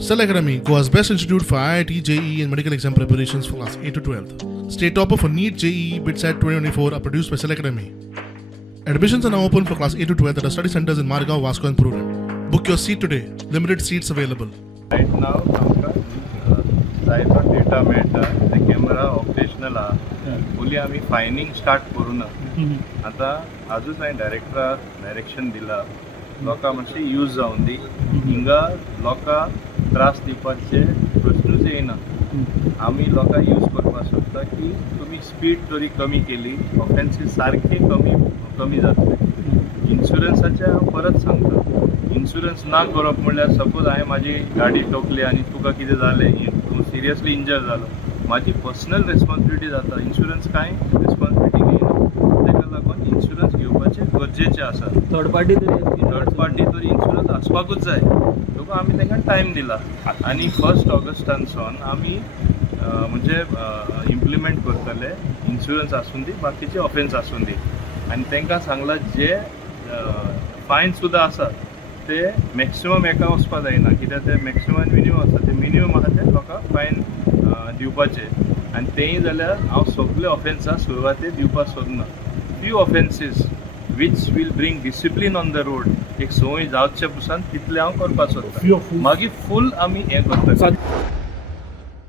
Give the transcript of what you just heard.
Cell Academy, Goa's best institute for IIT, JEE and medical exam preparations for class 8 to 12th. State topper for NEET, JEE, BITSAT 2024 are produced by Cell Academy. Admissions are now open for class 8 to 12th at our study centers in Margao, Vasco and Pururam. Book your seat today. Limited seats available. Right now, जायतो data मेळटा ते camera operational आहा फुली आमी finding start करूना आतां आजूच हांवें direction दिला लोकां मातशी यूज जावन दी हिंगा लोकां त्रास दिवपाचे प्रश्नूच येयना आमी लोकां यूज करपाक सोदता की तुमी स्पीड जरी कमी केली ऑफेन्सीस सारके कमी जातले इन्शुरन्साचें हांव परत सांगता इन्शुरन्स ना करप म्हणल्यार सपोज हांवें म्हाजी गाडी ठोकली आनी तुका कितें जालें तूं सिरियसली इंजर जालो म्हाजी पर्सनल रेस्पॉन्सिबिलिटी जाता इन्शुरन्स कांय रेस्पॉन्सिबिलिटी घेयना ताका लागून इन्शुरन्स घेवपाचें गरजेचें आसा थर्ड पार्टी तरी इन्शुरन्स आसपाकूच जाय देखून आमी तांकां टायम दिला आनी 1 ऑगस्टानसून आमी म्हणजे इम्प्लिमेंट करतले इन्शुरन्स आसून दी बाकीचे ऑफेन्स आसून दी आनी तांकां सांगलां जे फायन सुद्दां आसा ते मॅक्सिमम एका वचपाक जायना कित्याक ते मॅक्सिमम आनी मिनिमम आसता ते मिनिमम आसा ते लोकांक फायन दिवपाचे आनी तेय जाल्यार हांव सगळे ऑफेन्सां सुरवातेक दिवपाक सोदना few offences which will bring discipline on the road एक संवय जावचे पसून तितले हांव करपाक सोदता मागीर फूल आमी हें करता